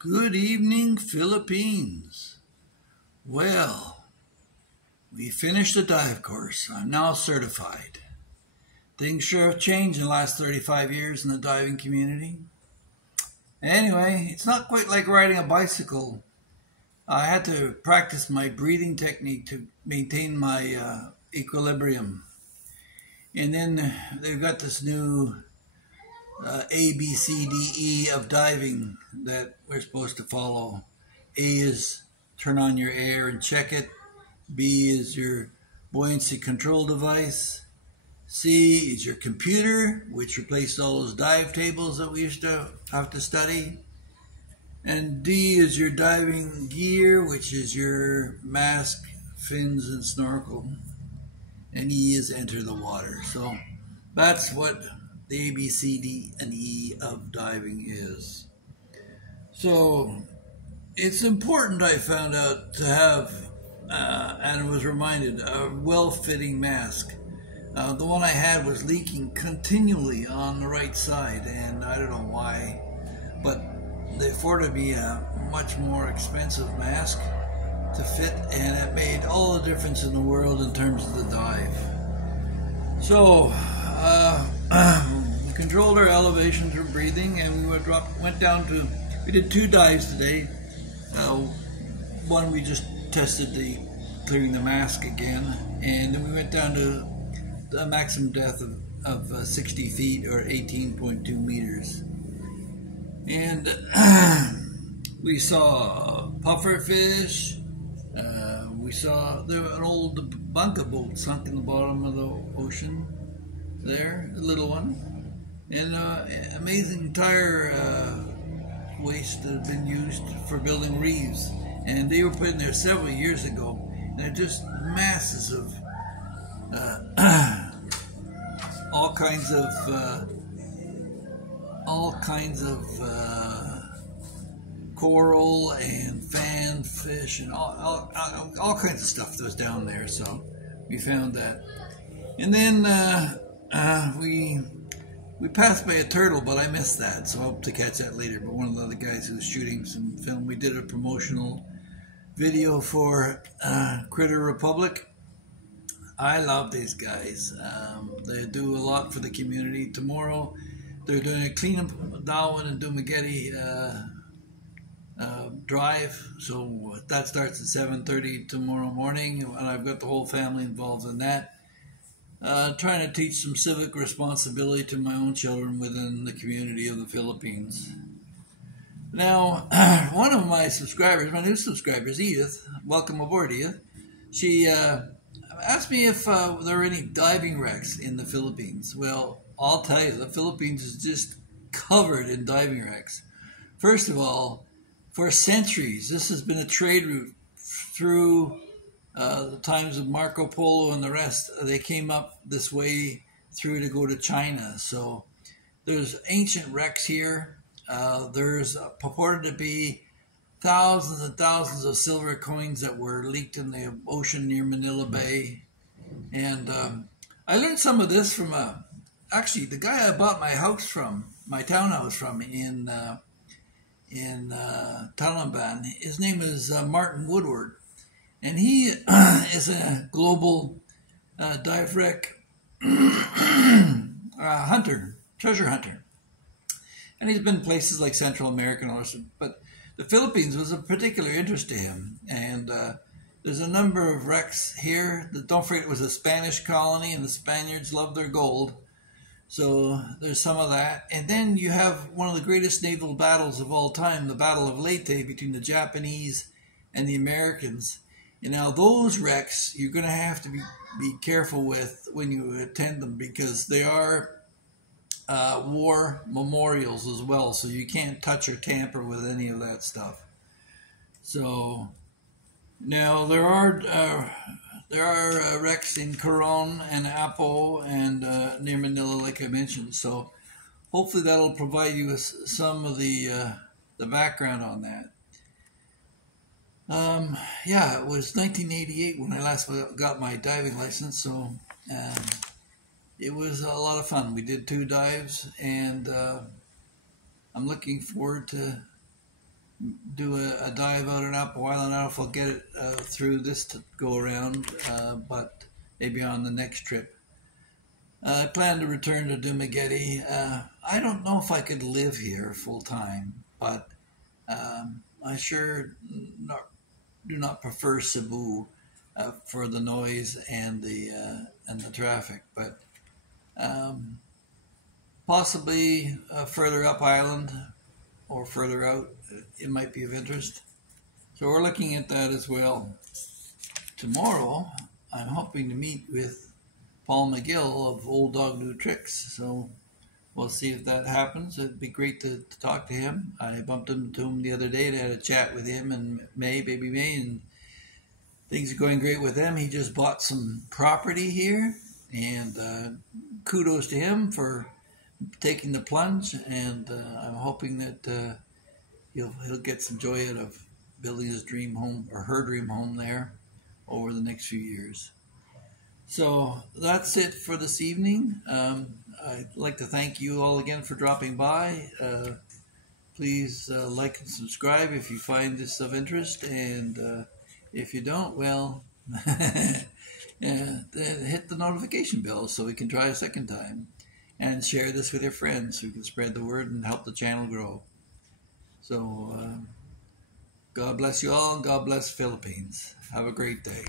Good evening, Philippines. Well, we finished the dive course. I'm now certified. Things sure have changed in the last 35 years in the diving community. Anyway, it's not quite like riding a bicycle. I had to practice my breathing technique to maintain my equilibrium. And then they've got this new A, B, C, D, E of diving that we're supposed to follow. A is turn on your air and check it. B is your buoyancy control device. C is your computer, which replaced all those dive tables that we used to have to study. And D is your diving gear, which is your mask, fins, and snorkel. And E is enter the water. So that's what the A, B, C, D, and E of diving is. So it's important, I found out, to have, and was reminded, a well-fitting mask. The one I had was leaking continually on the right side, and I don't know why, but they afforded me a much more expensive mask to fit, and it made all the difference in the world in terms of the dive. So, we controlled our elevation through breathing, and we we did 2 dives today. One we just tested clearing the mask again, and then we went down to the maximum depth of 60 feet or 18.2 meters. And we saw pufferfish. We saw an old bunker boat sunk in the bottom of the ocean there, a little one. And amazing tire waste that had been used for building reefs. And they were put in there several years ago. And they're just masses of all kinds of coral and fan fish and all kinds of stuff that was down there. So we found that, and then we passed by a turtle, but I missed that, so I hope to catch that later. But one of the other guys who was shooting some film, we did a promotional video for Critter Republic. I love these guys. They do a lot for the community. Tomorrow, they're doing a cleanup Darwin and Dumaguete drive. So that starts at 7:30 tomorrow morning, and I've got the whole family involved in that. Trying to teach some civic responsibility to my own children within the community of the Philippines. Now, one of my subscribers, my new subscribers, Edith, welcome aboard, Edith. She asked me if there are any diving wrecks in the Philippines. Well, I'll tell you, the Philippines is just covered in diving wrecks. First of all, for centuries, this has been a trade route through the times of Marco Polo and the rest. They came up this way through to go to China. So there's ancient wrecks here. There's purported to be thousands and thousands of silver coins that were leaked in the ocean near Manila Bay. And I learned some of this from actually the guy I bought my house from, my townhouse from in Talamban. His name is Martin Woodward, and he is a global dive wreck hunter, treasure hunter. And he's been places like Central America and all this, but the Philippines was of particular interest to him. And there's a number of wrecks here. Don't forget, it was a Spanish colony, and the Spaniards loved their gold. So there's some of that. And then you have one of the greatest naval battles of all time, the Battle of Leyte, between the Japanese and the Americans. And now those wrecks, you're going to have to be careful with when you attend them, because they are war memorials as well, so you can't touch or tamper with any of that stuff. So now there are wrecks in Coron and Apo and near Manila, like I mentioned. So hopefully that'll provide you with some of the background on that. Yeah, it was 1988 when I last got my diving license, so it was a lot of fun. We did 2 dives, and I'm looking forward to do a dive out and up. While I don't know if I'll get it through this to go around, but maybe on the next trip. I plan to return to Dumaguete. I don't know if I could live here full time, but I sure do not prefer Cebu for the noise and the traffic. But possibly further up island or further out, it might be of interest. So we're looking at that as well. Tomorrow, I'm hoping to meet with Paul McGill of Old Dog New Tricks. So we'll see if that happens. It'd be great to talk to him. I bumped into him the other day and had a chat with him in baby May, and things are going great with him. He just bought some property here, and kudos to him for taking the plunge, and I'm hoping that he'll get some joy out of building his dream home or her dream home there over the next few years. So that's it for this evening. I'd like to thank you all again for dropping by. Please like and subscribe if you find this of interest, and if you don't, well, yeah, then hit the notification bell so we can try a second time. And share this with your friends who can spread the word and help the channel grow. So, God bless you all, and God bless Philippines. Have a great day.